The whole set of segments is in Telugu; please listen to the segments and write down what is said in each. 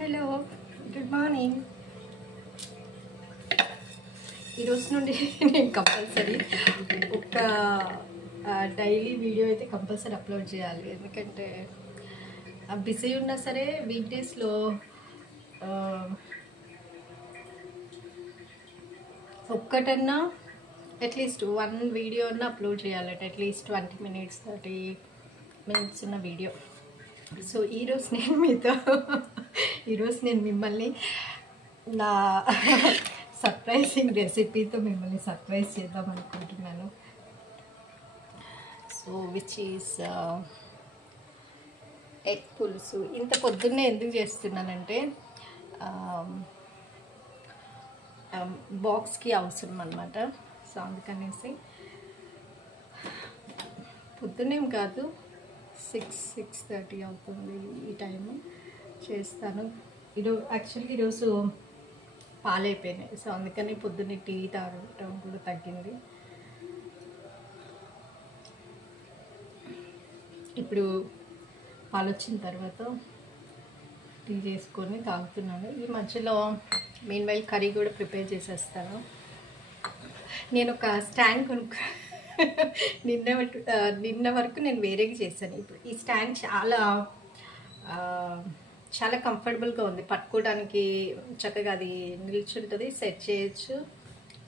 Hello, good morning. ఈరోజు నుండి నేను కంపల్సరీ ఒక డైలీ వీడియో అయితే కంపల్సరీ అప్లోడ్ చేయాలి. ఎందుకంటే బిజీ ఉన్నా సరే వీక్ డేస్లో ఒక్కటన్నా అట్లీస్ట్ వన్ వీడియో అన్నా అప్లోడ్ చేయాలట. అట్లీస్ట్ 20 minutes 30 minutes ఉన్న వీడియో. సో ఈరోజు నేను మిమ్మల్ని నా సర్ప్రైజింగ్ రెసిపీతో మిమ్మల్ని సర్ప్రైజ్ చేద్దాం అనుకుంటున్నాను. సో విచ్ ఈస్ ఎగ్ పులుసు. ఇంత పొద్దున్నే ఎందుకు చేస్తున్నానంటే బాక్స్కి అవసరం అన్నమాట. సో అందుకనేసి పొద్దున్నేం కాదు, 6-6:30 అవుతుంది ఈ టైము చేస్తాను. యాక్చువల్గా ఈరోజు పాలైపోయినాయి. సో అందుకని పొద్దున్నే టీ తాగటం కూడా తగ్గింది. ఇప్పుడు పాలు వచ్చిన తర్వాత టీ చేసుకొని తాగుతున్నాను. ఈ మధ్యలో మీన్వైల్ కర్రీ కూడా ప్రిపేర్ చేసేస్తాను. నేను ఒక స్టాండ్ నిన్న వరకు నేను వేరేగా చేశాను. ఇప్పుడు ఈ స్టాండ్ చాలా కంఫర్టబుల్గా ఉంది. పట్టుకోవడానికి చక్కగా అది నిల్చుంటుంది, సెట్ చేయొచ్చు.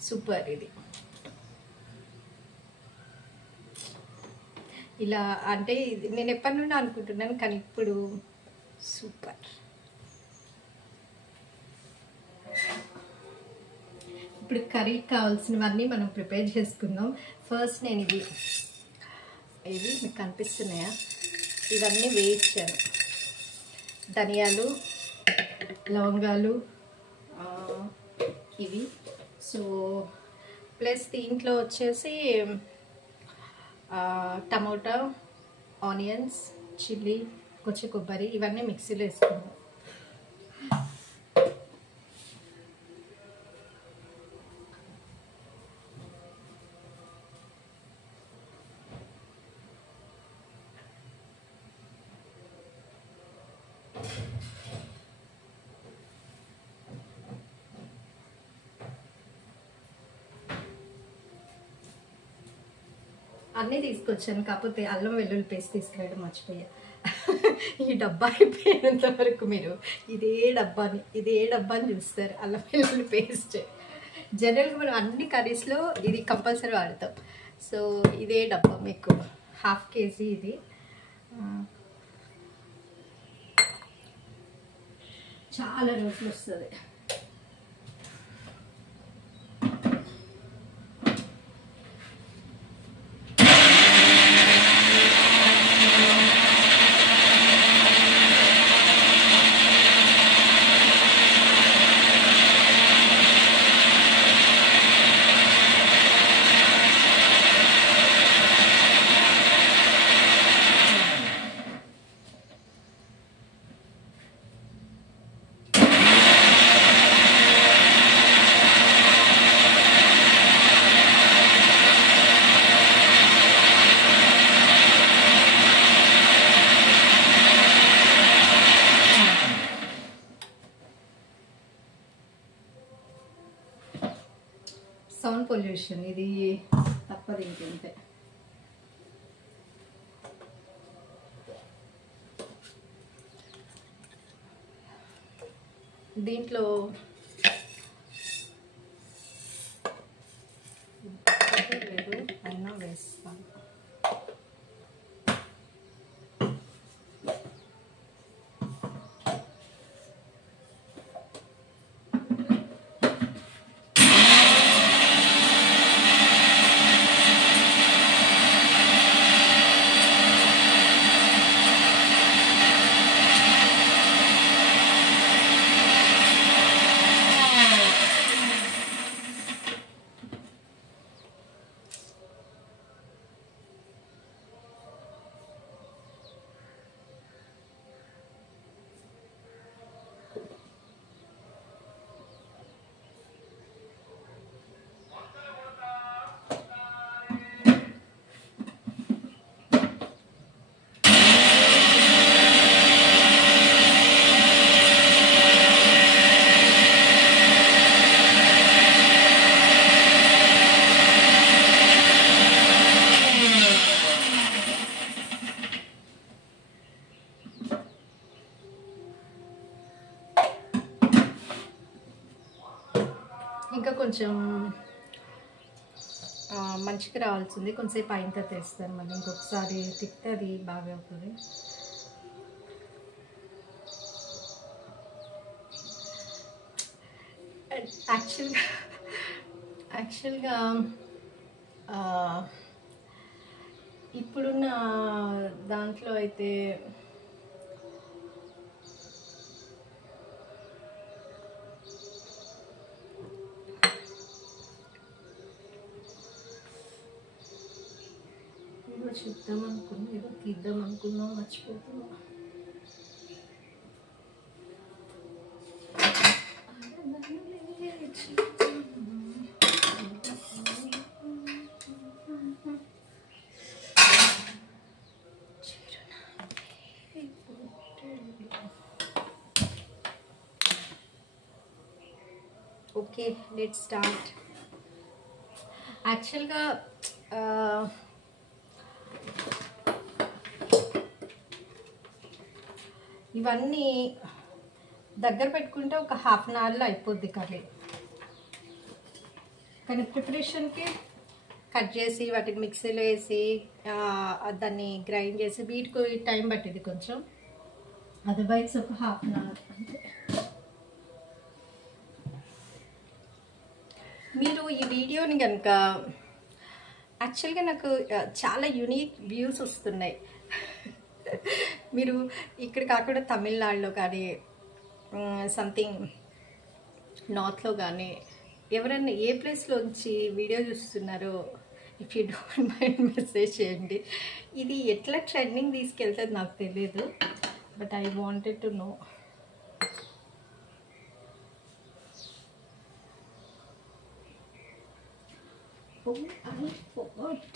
సూపర్. ఇది ఇలా అంటే నేను ఎప్పటి నుండి అనుకుంటున్నాను, కానీ ఇప్పుడు సూపర్. ఇప్పుడు కర్రీకి కావాల్సినవన్నీ మనం ప్రిపేర్ చేసుకుందాం. ఫస్ట్ నేను ఇవి మీకు కనిపిస్తున్నాయా, ఇవన్నీ వేయించాను. ధనియాలు, లవంగాలు ఇవి. సో ప్లస్ దీంట్లో వచ్చేసి టమోటా, ఆనియన్స్, చిల్లీ, కొంచెం కొబ్బరి, ఇవన్నీ మిక్సీలో వేసుకున్నాం. అన్నీ తీసుకొచ్చాను, కాకపోతే అల్లం వెల్లుల్లి పేస్ట్ తీసుకెళ్ళడం మర్చిపోయా. ఈ డబ్బా అయిపోయినంత వరకు మీరు ఇదే డబ్బాని చూస్తారు. అల్లం వెల్లుల్లి పేస్ట్ జనరల్గా మనం అన్ని కర్రీస్లో ఇది కంపల్సరీ వాడతాం. సో ఇదే డబ్బా మీకు 1/2 kg ఇది. చాలా రోజులు వస్తుంది. సౌండ్ పొల్యూషన్ ఇది తప్పదు, ఇంకంతే. దీంట్లో లేదు అయినా వేస్తాను. ఇంకా కొంచెం మంచిగా రావాల్సింది, కొంచెంసేపు అయిన తర్వాత వేస్తాను. మళ్ళీ ఇంకొకసారి తిప్పితే అది బాగా అవుతుంది. యాక్చువల్గా ఇప్పుడున్న దాంట్లో అయితే ఏదో చెప్దాం అనుకున్నా, ఏదో తీద్దాం అనుకున్నాం, మర్చిపోతున్నా. Okay, let's start. యాక్చువల్గా ఇవన్నీ దగ్గర పెట్టుకుంటే ఒక హాఫ్ అన్ అవర్లో అయిపోద్ది కర్రీ. కానీ ప్రిపరేషన్కి కట్ చేసి వాటిని మిక్సీలో వేసి దాన్ని గ్రైండ్ చేసి వీటికి టైం పట్టింది కొంచెం. అదర్వైజ్ ఒక హాఫ్ అన్ అవర్ అంతే. మీరు ఈ వీడియోని కనుక, యాక్చువల్గా నాకు చాలా యూనిక్ వ్యూస్ వస్తున్నాయి. మీరు ఇక్కడ కాకుండా తమిళనాడులో కానీ సంథింగ్ నార్త్లో కానీ ఎవరైనా ఏ ప్లేస్లోంచి వీడియో చూస్తున్నారో, if you don't mind message చేయండి. ఇది ఎట్లా ట్రెండింగ్ తీసుకెళ్తుంది నాకు తెలియదు, but I wanted to know. Oh, I forgot.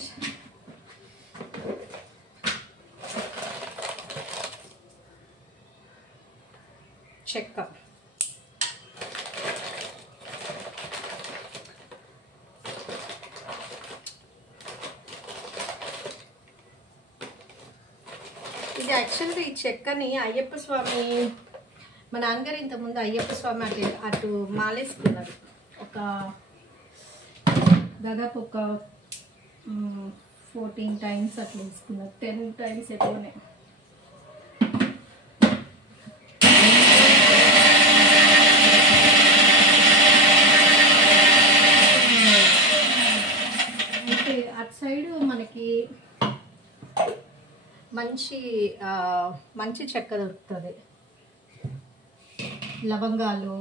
చెక్క. ఇది యాక్చువల్గా ఈ చెక్కని అయ్యప్ప స్వామి, మా నాన్నగారు ఇంతకుముందు అయ్యప్ప స్వామి అటు మాలేసుకున్నారు. దాదాపు ఒక 14 times అట్లా వేసుకున్నారు, 10 times ఎక్కువనే. అయితే అటు సైడు మనకి మంచి చెక్క దొరుకుతుంది. లవంగాలు,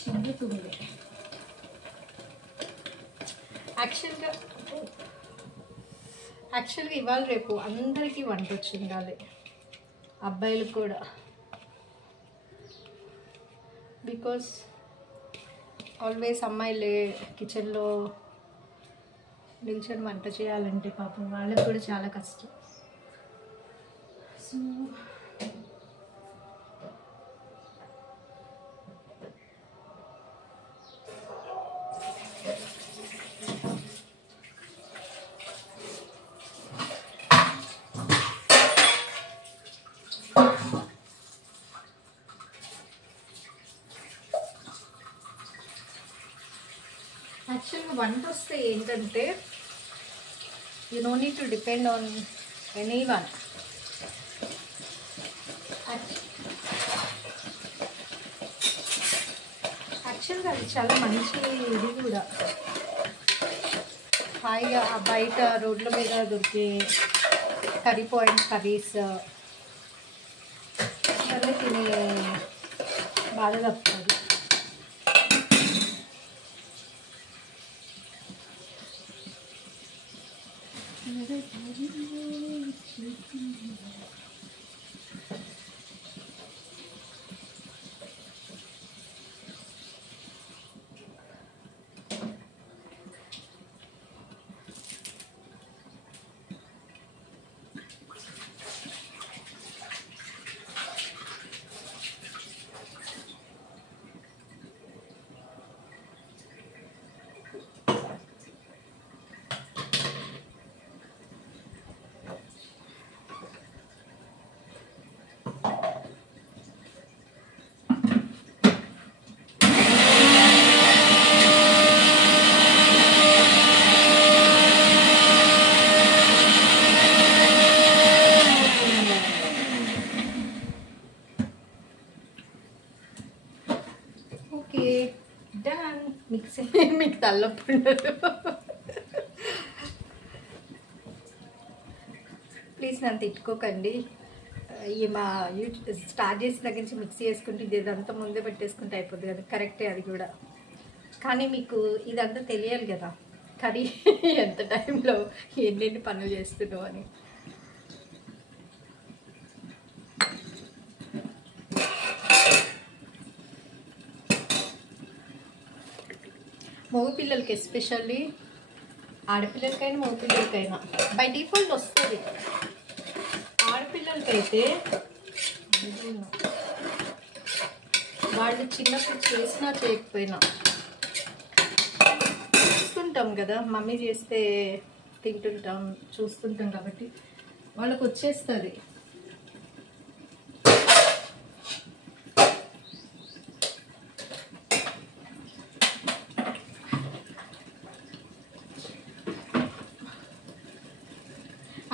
చిందుతుంది. యాక్చువల్గా ఇవాళ రేపు అందరికీ వంట వచ్చి ఉండాలి, అబ్బాయిలకు కూడా. బికాస్ ఆల్వేస్ అమ్మాయిలే కిచెన్లో నిల్చొని వంట చేయాలంటే పాపం వాళ్ళకి కూడా చాలా కష్టం. సో యాక్చువల్గా వంట వస్తే ఏంటంటే you know need to depend on any one. యాక్చువల్గా అది చాలా మంచి ఇది కూడా. హాయిగా బయట రోడ్ల మీద దొరికే కర్రీ పాయింట్ కర్రీస్ అన్నీ తినే బాధ తప్పుతుంది. అల్లం ఉండదు. ప్లీజ్ నన్ను తిట్టుకోకండి. ఈ మా యూట్యూబ్ స్టార్ట్ చేసిన దగ్గర నుంచి మిక్సీ వేసుకుంటే ఇదంతా ముందే పెట్టేసుకుంటే అయిపోద్ది కదా, కరెక్టే అది కూడా. కానీ మీకు ఇదంతా తెలియాలి కదా, కర్రీ ఎంత టైంలో ఎన్నెన్ని పనులు చేస్తున్నావు అని. మగపిల్లలకి ఎస్పెషల్లీ, ఆడపిల్లలకైనా మగపిల్లలకైనా బై డిఫాల్ట్ వస్తుంది. ఆడపిల్లలకైతే వాళ్ళు చిన్నప్పుడు చేసినా చేయకపోయినా చూస్తుంటాం కదా, మమ్మీ చేస్తే తింటుంటాం, చూస్తుంటాం కాబట్టి వాళ్ళకు వచ్చేస్తుంది.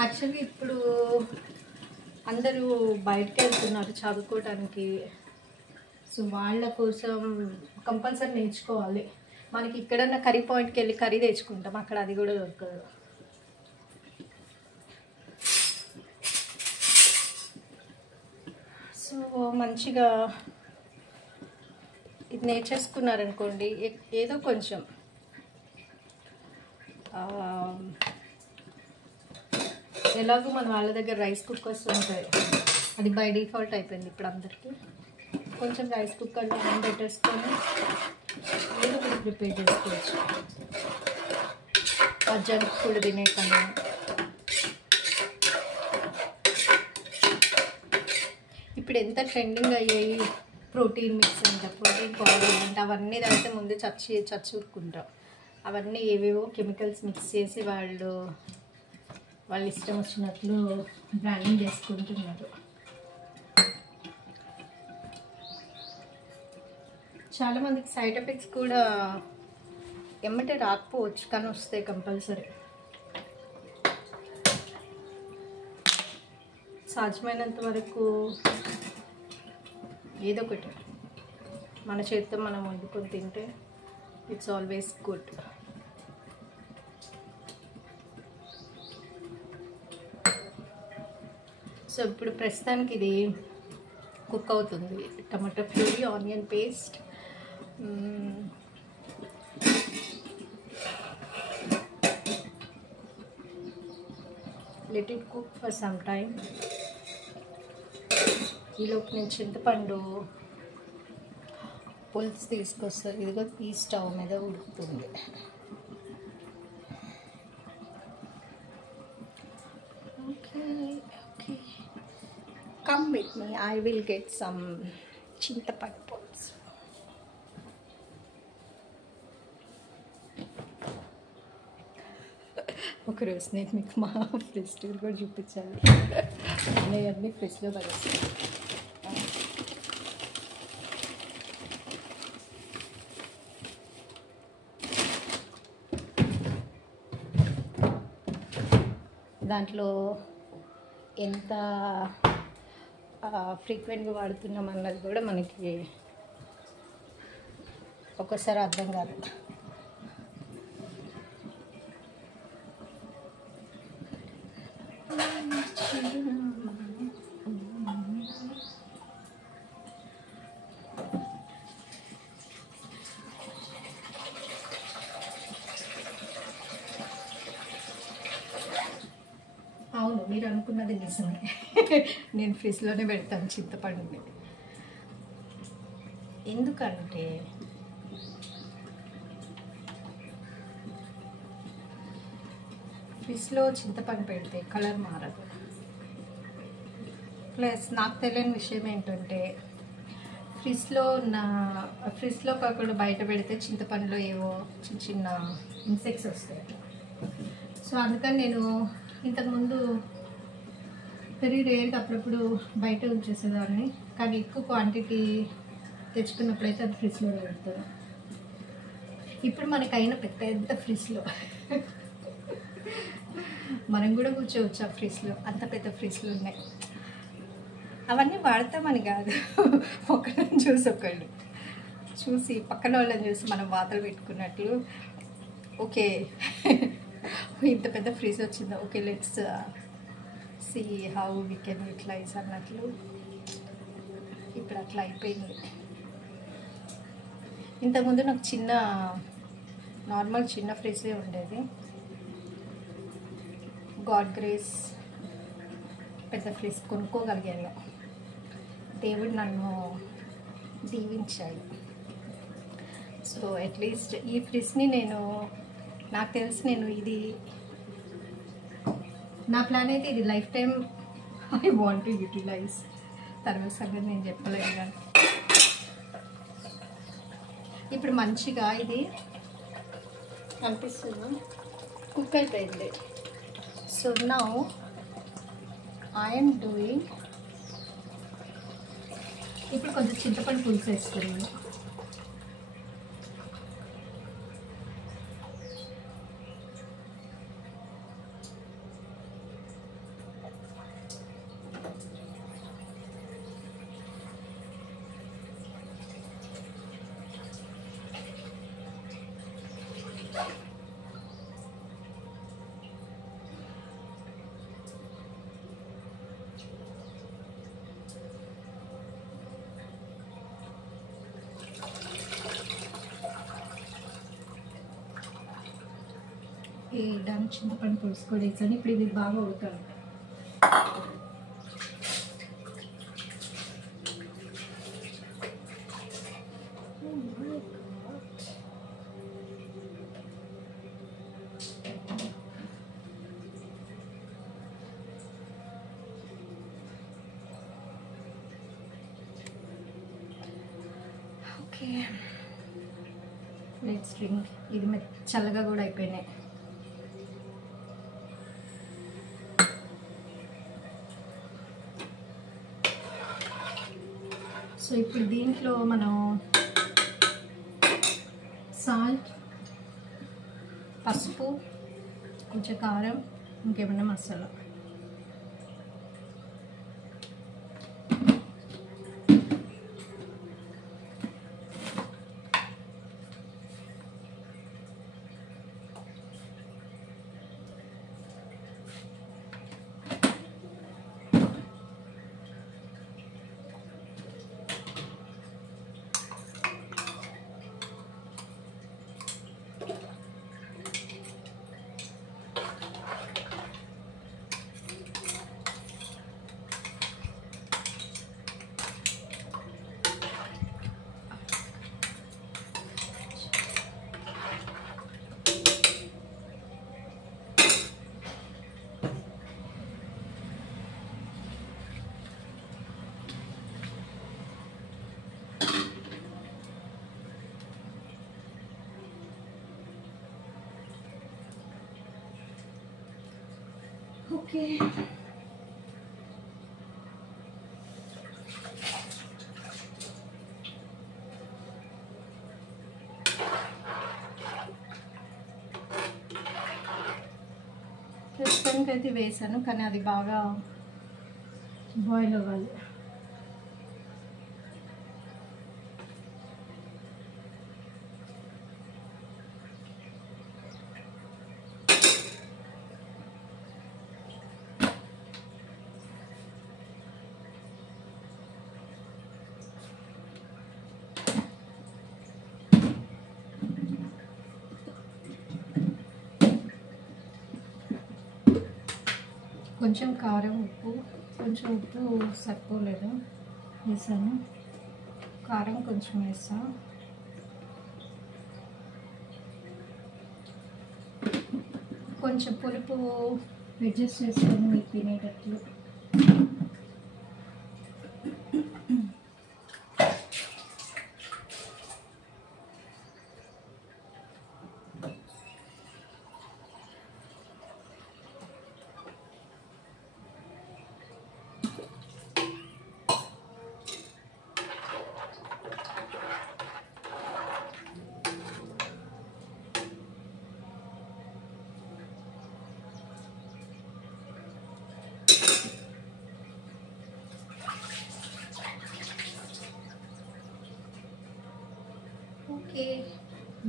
యాక్చువల్లీ ఇప్పుడు అందరూ బయటకు వెళ్తున్నారు చదువుకోవడానికి. సో వాళ్ళ కోసం కంపల్సరీ నేర్చుకోవాలి. మనకి ఇక్కడన్నా కర్రీ పాయింట్కి వెళ్ళి కర్రీ తెచ్చుకుంటాం, అక్కడ అది కూడా దొరకదు. సో మంచిగా ఇది నేర్చేసుకున్నారనుకోండి, ఏదో కొంచెం ఎలాగో మన వాళ్ళ దగ్గర రైస్ కుక్కర్స్ ఉంటాయి, అది బై డిఫాల్ట్ అయిపోయింది ఇప్పుడు అందరికీ. కొంచెం రైస్ కుక్కర్లో అన్నం పెట్టేసుకొని ఏదో ఒకటి ప్రిపేర్ చేసుకోవచ్చు. ఆ జంక్ ఫుడ్ తినే కన్నా. ఇప్పుడు ఎంత ట్రెండింగ్ అయ్యాయి ప్రోటీన్ మిక్స్ అంట, ప్రోటీన్ పౌడర్ అంట, అవన్నీ అయితే ముందు చచ్చుకుంటాం. అవన్నీ ఏవేవో కెమికల్స్ మిక్స్ చేసి వాళ్ళు ఇష్టం వచ్చినట్లు బ్రాండింగ్ చేసుకుంటున్నారు. చాలామందికి సైడ్ ఎఫెక్ట్స్ కూడా ఎమ్మటే రాకపోవచ్చు, కానీ వస్తాయి కంపల్సరీ. సాధ్యమైనంత వరకు ఏదో ఒకటి మన చేతితో మనం వండుకొని తింటే ఇట్స్ ఆల్వేస్ గుడ్. సో ఇప్పుడు ప్రస్తుతానికి ఇది కుక్ అవుతుంది. Tomato puree, onion paste, let it cook for some time. ఈలోపు నేను చింతపండు పులుసు తీసుకొస్తాను. ఇదిగో ఈ స్టవ్ మీద ఉడుకుతుంది. Come with me, I will get some చింతపండు పులుసు. ఒకరోజు నేను మీకు మా ఫ్రిడ్జ్ టూర్ కూడా చూపించాలి. నేను అన్నీ ఫ్రిడ్జ్లో పడేస్తాను. దాంట్లో ఎంత ఫ్రీక్వెంట్గా వాడుతున్నాం అన్నది కూడా మనకి ఒక్కోసారి అర్థం కాదు. అవును, మీరు అనుకున్నది నిజమే. నేను ఫ్రిడ్జ్లోనే పెడతాను చింతపండుని. ఎందుకంటే ఫ్రిడ్జ్లో చింతపండు పెడితే కలర్ మారదు. ప్లస్ నాకు తెలియని విషయం ఏంటంటే ఫ్రిడ్జ్లో కాకుండా బయట పెడితే చింతపండులో ఏవో చిన్న చిన్న ఇన్సెక్ట్స్ వస్తాయి. సో అందుకని నేను ఇంతకుముందు వెరీ రేర్గా అప్పుడప్పుడు బయట ఉంచేసేదాన్ని, కానీ ఎక్కువ క్వాంటిటీ తెచ్చుకున్నప్పుడైతే అది ఫ్రిడ్జ్లో పెడతాను. ఇప్పుడు మనకైన పెద్ద ఫ్రిడ్జ్లో మనం కూడా కూర్చోవచ్చు. ఆ ఫ్రిడ్జ్లో అంత పెద్ద ఫ్రిడ్జ్లు ఉన్నాయి. అవన్నీ వాడతామని కాదు, ఒకళ్ళని చూసి ఒకళ్ళు చూసి పక్కన వాళ్ళని చూసి మనం వాతలు పెట్టుకున్నట్లు ఓకే. ఇంత పెద్ద ఫ్రిడ్జ్ వచ్చిందా? Okay, let's see how we can utilise అన్నట్లు. ఇప్పుడు అట్లా అయిపోయింది. ఇంతకుముందు నాకు నార్మల్ చిన్న ఫ్రిడ్జే ఉండేది. గాడ్ గ్రేస్ పెద్ద ఫ్రిడ్జ్ కొనుక్కోగలిగాను. దేవుడు నన్ను దీవించాడు. సో అట్లీస్ట్ ఈ ఫ్రిడ్జ్ని నాకు తెలిసి ఇది నా ప్లాన్ అయితే ఇది lifetime I want to utilise. తర్వాత సంగతి నేను చెప్పలేను. కానీ ఇప్పుడు మంచిగా ఇది అనిపిస్తుంది, కుక్ అయిపోయింది. సో నౌ ఐఎమ్ డూయింగ్, ఇప్పుడు కొంచెం చింతపండు పులుసు వేస్తున్నాను. దాని చింతపండు పులుసు కూడా వేసాను. ఇప్పుడు ఇది బాగా ఉడకాలి. Okay, let's drink. ఇది చల్లగా కూడా అయిపోయినాయి. సో ఇప్పుడు దీంట్లో మనం సాల్ట్, పసుపు, కొంచెం కారం, ఇంకేమన్నా మసాలా. ఓకే, ప్రస్తుతానికి అయితే వేసాను, కానీ అది బాగా బాయిల్ అవ్వాలి. కొంచెం కారం, కొంచెం ఉప్పు సరిపోలేదు, వేసాను. కారం కొంచెం వేసాను. కొంచెం పులుపు అడ్జస్ట్ చేసుకొని మీకు తినేటట్లు. Okay,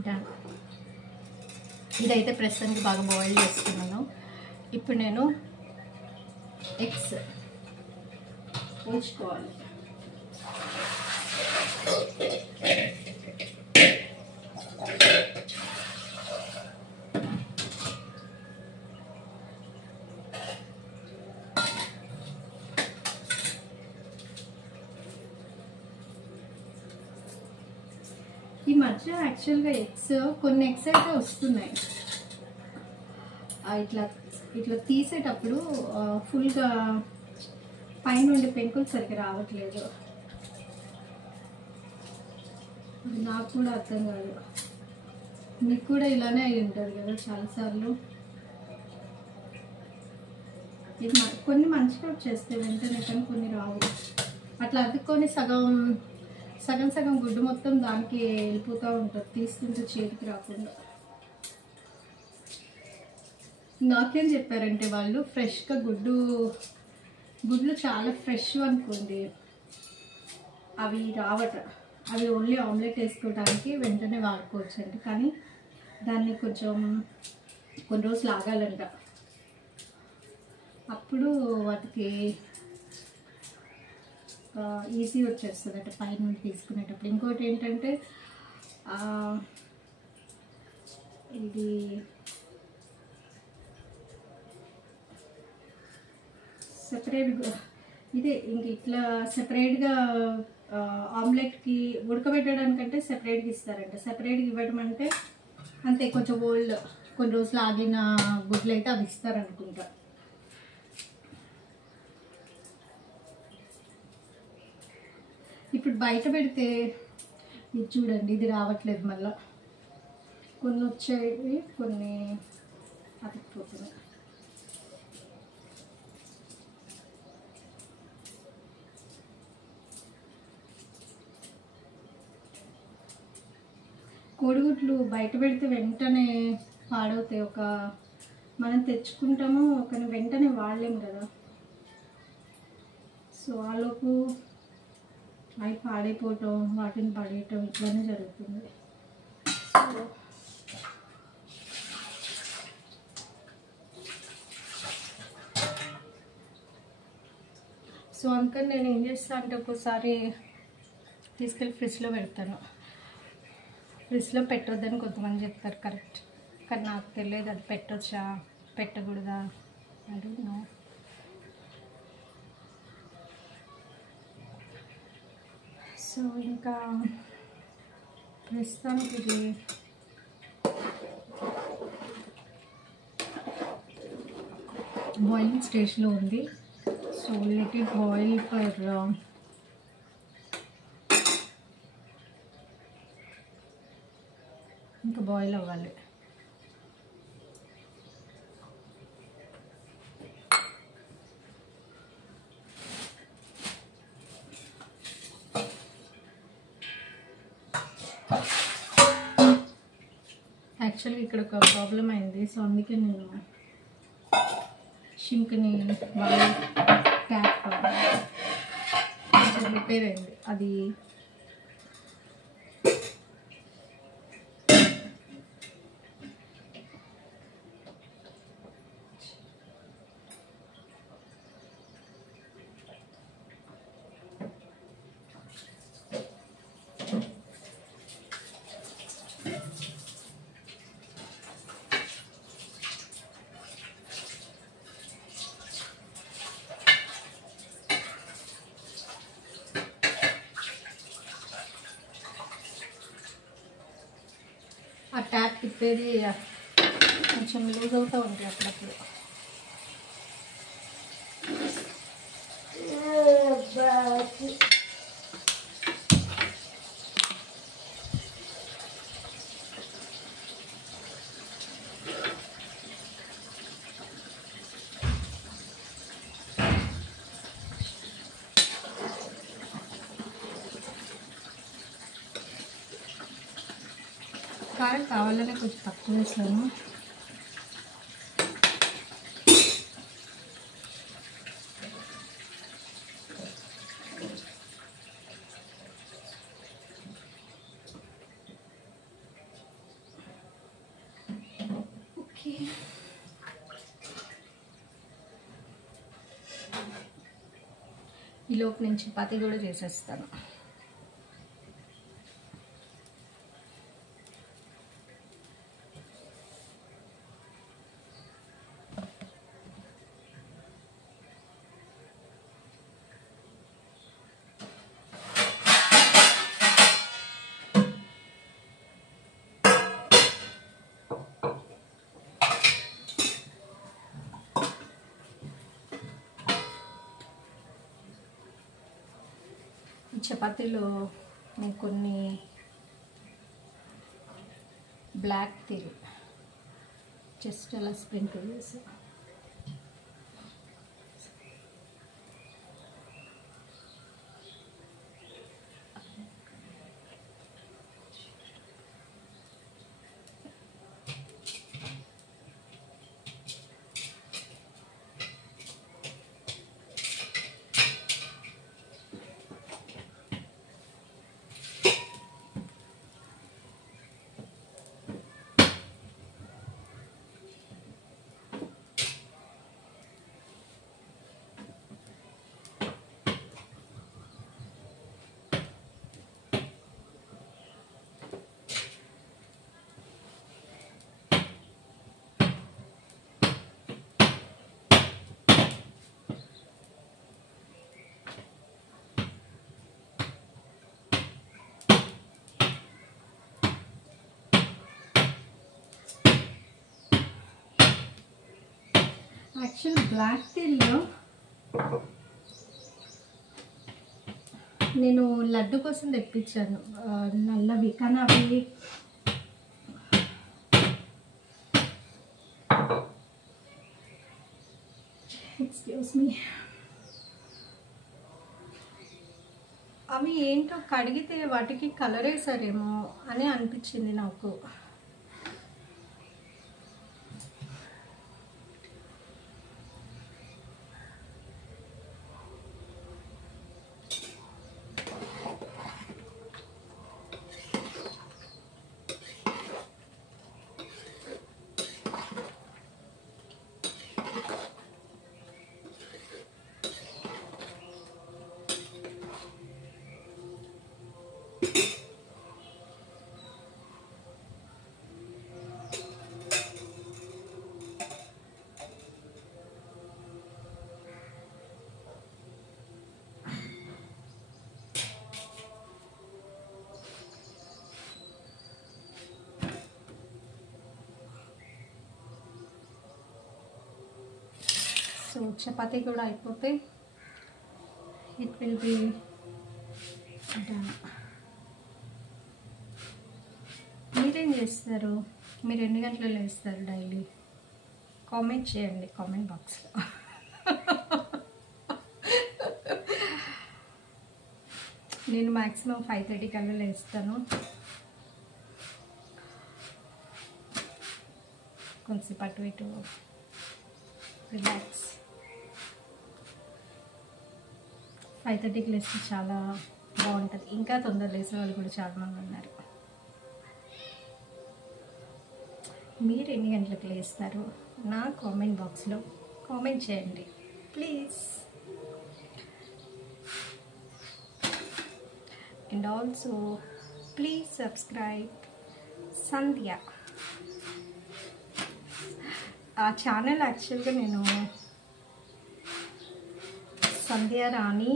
done. ఇదైతే ప్రస్తుతానికి బాగా బాయిల్ చేస్తున్నాను. ఇప్పుడు నేను ఎగ్స్ ఉంచుకోవాలి. ఈ మధ్య యాక్చువల్గా కొన్ని ఎగ్స్ అయితే వస్తున్నాయి. ఇట్లా ఇట్లా తీసేటప్పుడు ఫుల్గా పైన ఉండే పెంకులు సరిగ్గా రావట్లేదు. నాకు కూడా అర్థం కాదు. మీకు కూడా ఇలానే అయి ఉంటుంది కదా చాలాసార్లు. ఇది కొన్ని మంచిగా చేస్తే వెంటనే, కానీ కొన్ని రావు. అట్లా అద్దుకొని సగం గుడ్డు మొత్తం దానికి వెళ్ళిపోతూ ఉంటుంది, తీస్తుంటే చేతికి రాకుండా. నాకేం చెప్పారంటే వాళ్ళు, ఫ్రెష్గా గుడ్లు చాలా ఫ్రెష్ అనుకోండి, అవి రావట. అవి ఓన్లీ ఆమ్లెట్ వేసుకోవడానికి వెంటనే వాడుకోవచ్చు అండి. కానీ దాన్ని కొన్ని రోజులు ఆగాలంట. అప్పుడు వాటికి ఈజీ వచ్చేస్తుంది అంటే పైన నుండి తీసుకునేటప్పుడు. ఇంకోటి ఏంటంటే ఇది సెపరేట్గా ఇంక ఇట్లా సెపరేట్గా ఆమ్లెట్కి ఉడకబెట్టడానికంటే సెపరేట్గా ఇస్తారంట. సెపరేట్గా ఇవ్వడం అంటే అంతే, కొంచెం కొన్ని రోజులు ఆగిన గుడ్లు అయితే అవి ఇస్తారనుకుంటా. ఇప్పుడు బయట పెడితే ఇది చూడండి, ఇది రావట్లేదు. మళ్ళీ కొన్ని వచ్చేవి, కొన్ని అతికిపోతున్నాయి. కోడిగుడ్లు బయట పెడితే వెంటనే పాడవుతాయి. మనం తెచ్చుకుంటాము, కానీ వెంటనే వాడలేము కదా. సో ఆలోపు అవి పాడైపోవటం, వాటిని పడేయటం ఇట్లానే జరుగుతుంది. సో అందుకని నేను ఏం చేస్తాను అంటే ఒక్కోసారి తీసుకెళ్ళి ఫ్రిడ్జ్లో పెడతాను. ఫ్రిడ్జ్లో పెట్టొద్దని కొంతమంది చెప్తారు, కరెక్ట్. కానీ నాకు తెలియదు అది పెట్టొచ్చా పెట్టకూడదా, ఐ డోంట్ నో. సో ఇంకా ప్రస్తుతానికి ఇది బాయిలింగ్ స్టేజ్లో ఉంది. So let it boil for ఇంకా బాయిల్ అవ్వాలి. యాక్చువల్గా ఇక్కడ ఒక ప్రాబ్లం అయింది. సో అందుకే నేను షింక్ని బాగా ట్యాప్ రిపేర్ అయింది. అది ఆ ట్యాప్ తిప్పేది కొంచెం లూజ్ అవుతూ ఉంటాయి అప్పుడప్పుడు. కారం కావాలనే కొంచెం తక్కువ వేసాను. ఈలోపు నేను చపాతీ కూడా చేసేస్తాను. ఈ చపాతీలో నేను కొన్ని బ్లాక్ తిరి జస్ట్ అలా స్ప్రింకిల్ చేసి యాక్చువల్ బ్లాక్ టీలో నేను లడ్డు కోసం తెప్పించాను నల్లవి, కానీ అవి ఎక్స్క్యూజ్ మీ, అవి ఏంటో కడిగితే వాటికి కలర్ వేసారేమో అని అనిపించింది నాకు. సో చపాతీ కూడా అయిపోతే ఇట్ విల్ బి డన్. మీరేం చేస్తారు? మీరు ఎన్ని గంటలు లేస్తారు డైలీ? కామెంట్ చేయండి కామెంట్ బాక్స్లో. నేను మ్యాక్సిమం 5:30 కల్లా లేస్తాను. కొంచెం అటు ఇటు రిలాక్స్. 5:30కి లేస్తే చాలా బాగుంటుంది. ఇంకా తొందర లేసే వాళ్ళు కూడా చాలామంది ఉన్నారు. మీరు ఎన్ని గంటలకు లేస్తారు? నా కామెంట్ బాక్స్లో కామెంట్ చేయండి please. And also please subscribe Sandhya. ఆ ఛానల్ యాక్చువల్గా నేను సంధ్య రాణి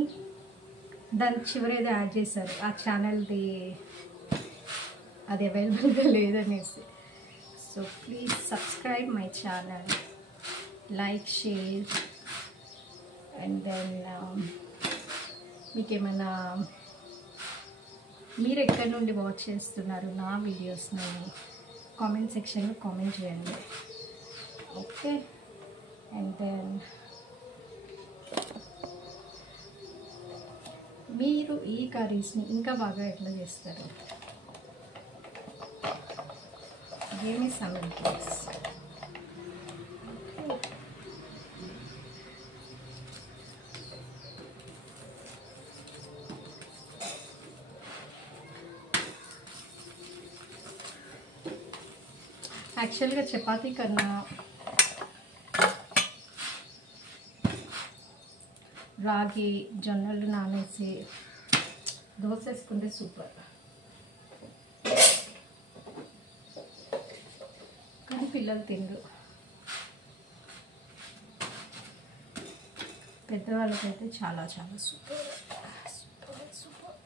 దాని చివరి ఏదో యాడ్ చేశారు. ఆ ఛానల్ది అది అవైలబుల్గా లేదనేసి. So please subscribe my channel, like, share. And then మీకేమైనా మీరు ఎక్కడి నుండి వాచ్ చేస్తున్నారు నా వీడియోస్ని కామెంట్ సెక్షన్లో కామెంట్ చేయండి. ఓకే. అండ్ దెన్ మీరు ఈ కర్రీస్ని ఇంకా బాగా ఎట్లా చేస్తారు? Give me some ideas. యాక్చువల్గా చపాతీ కన్నా రాగి జొన్నలు నానేసి దోశ వేసుకుంటే సూపర్. కానీ పిల్లలు తినరు. పెద్దవాళ్ళకైతే చాలా చాలా సూపర్ సూపర్ సూపర్.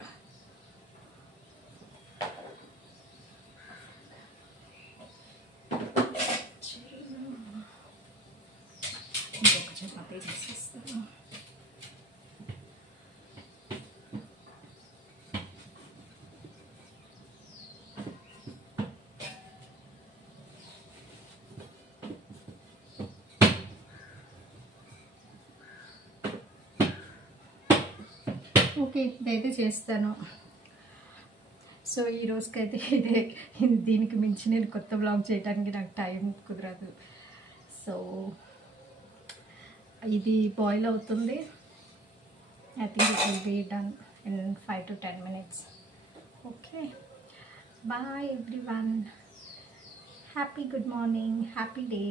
ఇంకొక చపాతీ చేసేస్తాను. ఓకే, ఇదైతే చేస్తాను. సో ఈ రోజుకైతే దీనికి మించి నేను కొత్త బ్లాగ్ చేయడానికి నాకు టైం కుదరదు. సో ఇది బాయిల్ అవుతుంది. I think it will be done in 5 to 10 minutes. Okay, bye everyone. Happy good morning, happy day.